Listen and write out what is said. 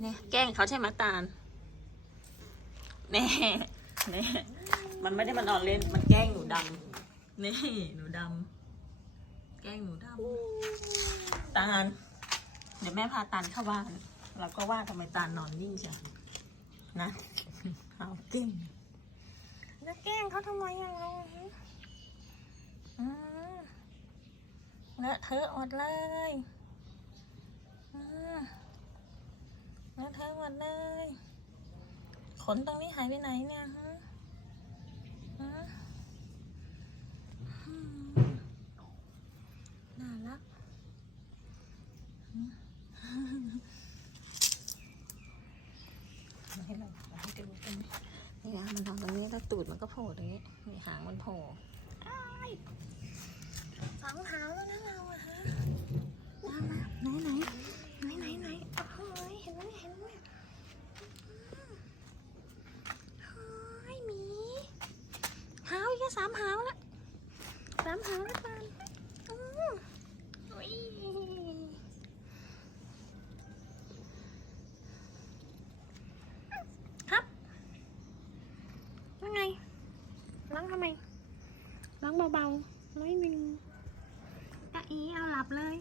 เนี่ย แกล้งเขาใช่ไหมตาลแน่แน่มันไม่ได้มานอนเล่น มันแกล้งหนูดำนี่หนูดำแกล้งหนูดำตาล เดี๋ยวแม่พาตาลเข้าบ้าน เราก็ว่าทำไมตาลนอนนิ่งจังนะเอาเก่งจะแกล้งเขาทำไมอย่างเราอืมเลอะเทอะหมดเลยอื มเลอะเทอะหมดเลย ขนตรงนี้หายไปไหนเนี่ยฮะฮะอืมน่ารักมาให้เรามาให้ดูกันนี่นะมันทำตรงนี้แล้วตูดมันก็โผล่ตรงนี้นี่หางมันโผล่อ้ายสองหางแล้วนะเราอะฮะมามาไหนไหนไหนไหนไหนโอ้โหเห็นไหมเห็นไหมอืมเฮ้ยหมีหาวอีกแค่ สามหาวละสามหาวแล้วกันครับยังไงล้างทำไมล้างเบาๆร้อยหนิตะอีเอาหลับเลย